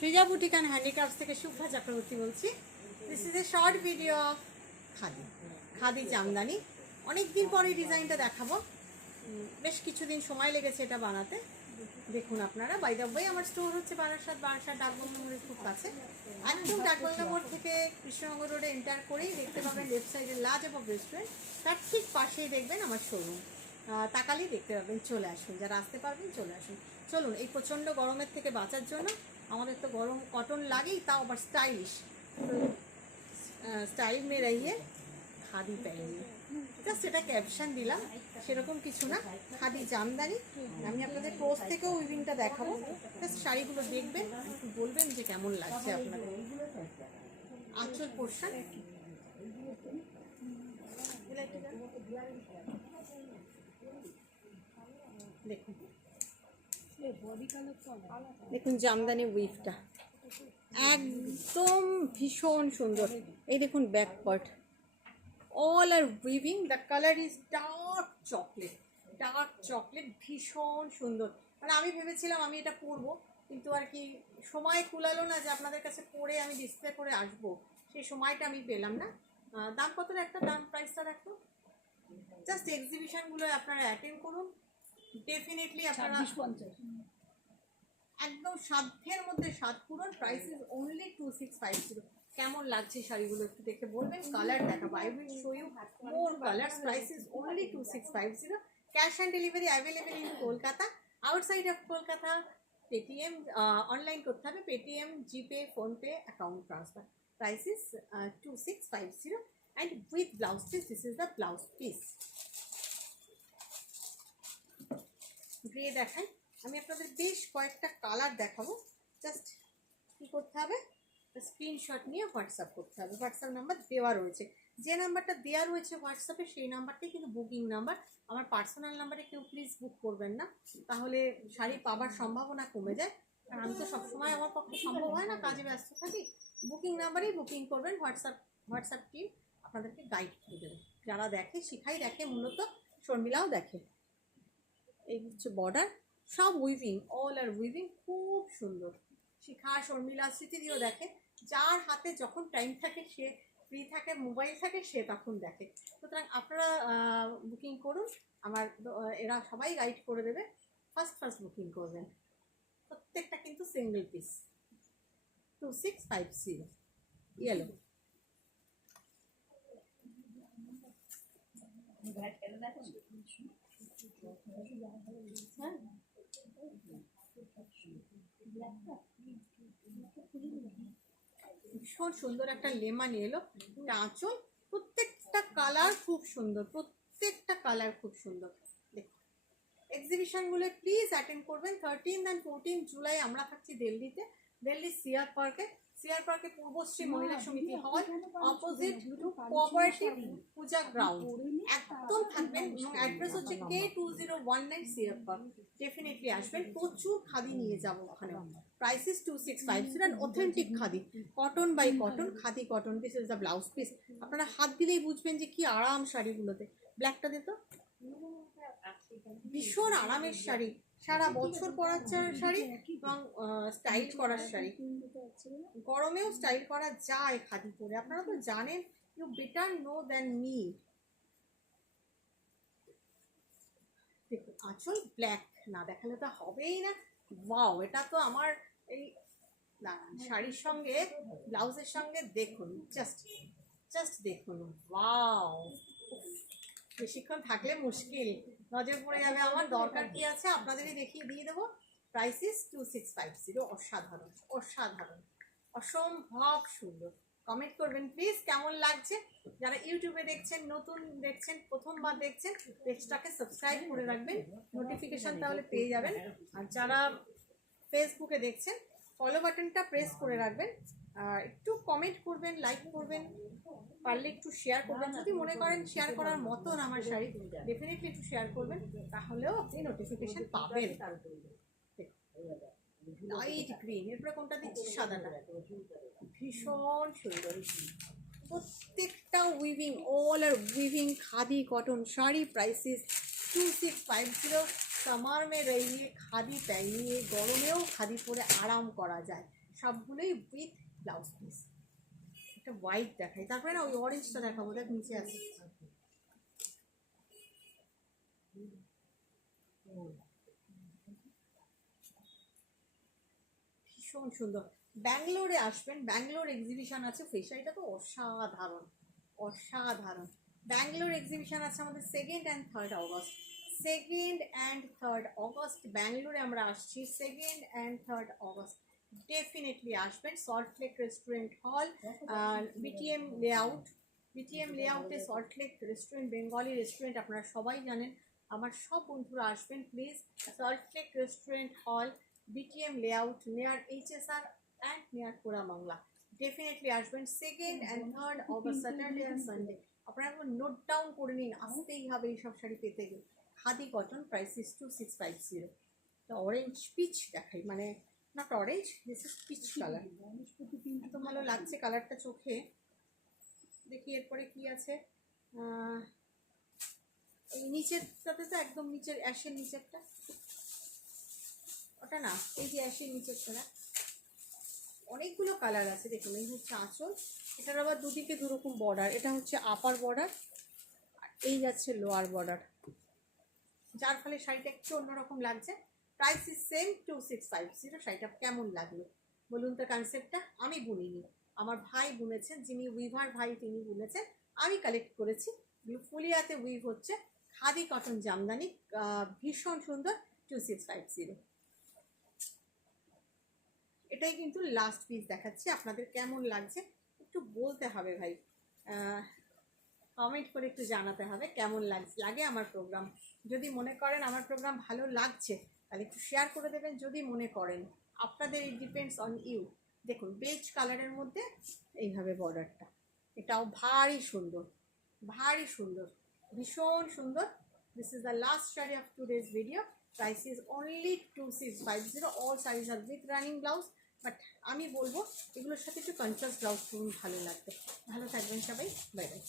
Srija boutique and handicrafts থেকে শুভ্রা চক্রবর্তী বলছি। This is a short video of khadi Jamdani. অনেক দিন পরে ডিজাইনটা দেখাবো, বেশ কিছুদিন সময় লেগেছে এটা বানাতে। দেখুন আপনারা, বাই দ্য ওয়ে আমার স্টোর হচ্ছে বারাসাত ডাকবাংলা মোড়ের খুব কাছে। একদম ডাকবাংলা মোড় থেকে কৃষ্ণনগর রোডে এন্টার করেই দেখতে পাবেন লেফট সাইডে লাজবাব রেস্টুরেন্ট, তার ঠিক পাশেই দেখবেন আমার শোরুম। তাকালেই দেখতে পাবেন, চলে আসুন, যারা আসতে পারবেন চলে আসুন। চলুন, এই প্রচণ্ড গরমের থেকে বাঁচার জন্য, আমাদের তো গরম কটন লাগেই, তাও আবার স্টাইলিশ, স্টাইল মে রহিয়ে খাদি পেয়ে, জাস্ট এটা ক্যাপশন দিলাম, সেরকম কিছু না। খাদি জামদানি। আমি আপনাদের ক্লোজ থেকেও উইভিংটা দেখাবো, জাস্ট শাড়িগুলো দেখবেন, একটু বলবেন যে কেমন লাগছে আপনাদের। আঁচল পোর্শন দেখুন, দেখুন জামদানি উইভটা একদম ভীষণ সুন্দর। এই দেখুন back part, all are weaving, the colour is dark chocolate, ভীষণ সুন্দর। মানে আমি ভেবেছিলাম আমি এটা পরবো, কিন্তু আর কি সময় কুলালো না যে আপনাদের কাছে পরে আমি ডিসপ্লে করে আসবো, সেই সময়টা আমি পেলাম না। দাম কত একটা, দাম প্রাইসটা দেখো। জাস্ট এক্সিবিশনগুলো আপনারা অ্যাটেন্ড করুন, ডেফিনেটলি আপনারা একদম সাধ্যের মধ্যে স্বাদ পূরণ। Price is only 2650। কেমন লাগছে শাড়িগুলো একটু দেখে বলবেন। কালার দেখাবো, I will show you more colours. Price is only 2650। Cash on delivery available in Kolkata. Outside of Kolkata Paytm online করতে হবে, Paytm, GPay, PhonePe, account transfer. Price is 2650 and with blouse piece. This is the blouse piece. Grey দেখাই, আমি আপনাদের বেশ কয়েকটা colour দেখাবো। Just কী করতে হবে, স্ক্রিনশট নিয়ে হোয়াটসঅ্যাপ করতে হবে। হোয়াটসঅ্যাপ নাম্বার দেওয়া রয়েছে, যে নাম্বারটা দেওয়া রয়েছে হোয়াটসঅ্যাপে সেই নাম্বারটাই কিন্তু বুকিং নাম্বার। আমার পার্সোনাল নাম্বারে কেউ প্লিজ বুক করবেন না, তাহলে শাড়ি পাবার সম্ভাবনা কমে যায়। কারণ আমি তো সবসময় আমার পক্ষে সম্ভব হয় না, কাজে ব্যস্ত থাকি। বুকিং নাম্বারেই বুকিং করবেন। হোয়াটসঅ্যাপ টিম আপনাদেরকে গাইড করে দেবে। যারা দেখে, শিখাই দেখে, মূলত শর্মিলাও দেখে। এই হচ্ছে বর্ডার, সব উইভিং, অল আর উইভিং, খুব সুন্দর। শিখা, শর্মিলা, স্মৃতিদিও দেখে। যার হাতে যখন টাইম থাকে, সে ফ্রি থাকে, মোবাইল থাকে, সে তখন দেখে। সুতরাং আপনারা বুকিং করুন, আমার এরা সবাই গাইড করে দেবে। ফার্স্ট বুকিং করবেন। প্রত্যেকটা কিন্তু সিঙ্গেল পিস। 2650 ইয়েলো। ভীষণ সুন্দর একটা লেমন ইয়েলো, এটা আঁচল। প্রত্যেকটা কালার খুব সুন্দর, প্রত্যেকটা কালার খুব সুন্দর। দেখুন, এক্সিবিশনগুলো প্লিজ অ্যাটেন্ড করবেন। 13 and 14 জুলাই আমরা থাকছি দিল্লিতে, দিল্লি সিআর পার্কে পূর্বশ্রী মহিলা সমিতি হল, opposite to cooperative Puja ground. একদম থাকবেন, এবং অ্যাড্রেস হচ্ছে K2019 সিআর পার্ক। ডেফিনেটলি আসবেন, প্রচুর খাদি নিয়ে যাবো ওখানে। Price is 2650 and authentic khadi, cotton by cotton, khadi cotton. This is the blouse piece. আপনারা হাত দিলেই বুঝবেন যে কি আরাম শাড়িগুলোতে। ব্ল্যাকটা দিত, ভীষণ আরামের শাড়ি, সারা বছর পরার শাড়ি এবং স্টাইল করার শাড়ি। গরমেও স্টাইল করা যায় খাদি পরে, আপনারা তো জানেন। You better know than me. দেখুন আঁচল ব্ল্যাক, না দেখালে তো হবেই না। ওয়াও, এটা তো আমার এই শাড়ির সঙ্গে, ব্লাউজের সঙ্গে দেখুন, জাস্ট দেখুন। ওয়াও, বেশিক্ষণ থাকলে মুশকিল, নজর পড়ে যাবে আমার। দরকার কি আছে, আপনাদেরই দেখিয়ে দিয়ে দেবো। Price is 2650। অসাধারণ, অসম্ভব সুন্দর। কমেন্ট করবেন প্লিজ কেমন লাগছে। যারা ইউটিউবে দেখছেন, নতুন দেখছেন, প্রথমবার দেখছেন, পেজটাকে সাবস্ক্রাইব করে রাখবেন, নোটিফিকেশন তাহলে পেয়ে যাবেন। আর যারা ফেসবুকে দেখছেন, ফলো বাটনটা প্রেস করে রাখবেন। একটু কমেন্ট করবেন, লাইক করবেন, পারলে একটু শেয়ার করবেন। যদি মনে করেন শেয়ার করার মতন আমার শাড়ি, ডেফিনেটলি একটু শেয়ার করবেন, তাহলেও আপনি নোটিফিকেশন পাবেন। লাইট গ্রিন, এরপরে কোনটা দিচ্ছি, সাদাটা, ভীষণ সুন্দর। প্রত্যেকটা weaving, all are weaving khadi cotton sari. Price is 2650। Summer में रहिए, खादी पहनिए, गरमेও खादी परे आराम करा जाए। সবগুলোই উইথ ব্লাউজ পিস। একটা হোয়াইট দেখাই, তারপরে না ওই অরেঞ্জটা দেখাবো, দেখ নিচে আছে। ভীষণ সুন্দর। ব্যাঙ্গালোরে আসবেন, ব্যাঙ্গালোর এক্সিবিশন আছে, ফেশারিটা তো অসাধারণ অসাধারণ। ব্যাঙ্গালোর এক্সিবিশন আছে আমাদের 2nd and 3rd August. 2nd and 3rd August ব্যাঙ্গালোরে আমরা আসছি। 2nd and 3rd August definitely আসবেন। সল্টলেক রেস্টুরেন্ট হল, বিটিএম লেআউট। বিটিএম লেআউটে সল্টলেক রেস্টুরেন্ট, বেঙ্গলি রেস্টুরেন্ট আপনারা সবাই জানেন। আমার সব বন্ধুরা আসবেন প্লিজ। সল্টলেক রেস্টুরেন্ট হল, BTM layout, near HSR and near Koramangala. Definitely আসবেন। 2nd and 3rd August, Saturday and Sunday. আপনারা একবার নোট ডাউন করে নিন, আসতেই হবে এইসব শাড়ি পেতে গেলে। Khadi cotton, price is 2650। তো অরেঞ্জ পিচ দেখাই, মানে not orange, this is peach colour. এত ভালো লাগছে কালারটা চোখে। দেখি এরপরে কি আছে। এই নিচেরটাতে তো একদম নিচের অ্যাশের নিচেরটা, ওটা না, এই যে অ্যাশের নিচেরটা। অনেকগুলো কালার আছে দেখুন। এই হচ্ছে আঁচল, এটার আবার দুদিকে দুরকম বর্ডার। এটা হচ্ছে আপার বর্ডার আর এই যাচ্ছে লোয়ার বর্ডার, যার ফলে শাড়িটা একটু অন্যরকম লাগছে। Price is same 2650। শাড়িটা কেমন লাগলো বলুন তো? কনসেপ্টটা আমি বুনিনি, আমার ভাই বুনেছেন, যিনি উইভার ভাই তিনি বুনেছেন, আমি কালেক্ট করেছি। ফুলিয়াতে উইভ হচ্ছে, খাদি কটন জামদানি, ভীষণ সুন্দর। 2650। এটাই কিন্তু লাস্ট পিস দেখাচ্ছি। আপনাদের কেমন লাগছে একটু বলতে হবে ভাই, কমেন্ট করে একটু জানাতে হবে কেমন লাগে আমার প্রোগ্রাম। যদি মনে করেন আমার প্রোগ্রাম ভালো লাগছে তাহলে একটু শেয়ার করে দেবেন। যদি মনে করেন, আপনাদের ইট ডিপেন্ডস অন ইউ। দেখুন বেজ কালারের মধ্যে এইভাবে বর্ডারটা, এটাও ভারী সুন্দর, ভারী সুন্দর, ভীষণ সুন্দর। This is the last sari of today's video. Price is only 2650। All saris are with running blouse, but আমি বলবো এগুলোর সাথে একটু কন্ট্রাস্ট ব্লাউজ করুন, ভালো লাগবে। ভালো থাকবেন সবাই, বাই বাই।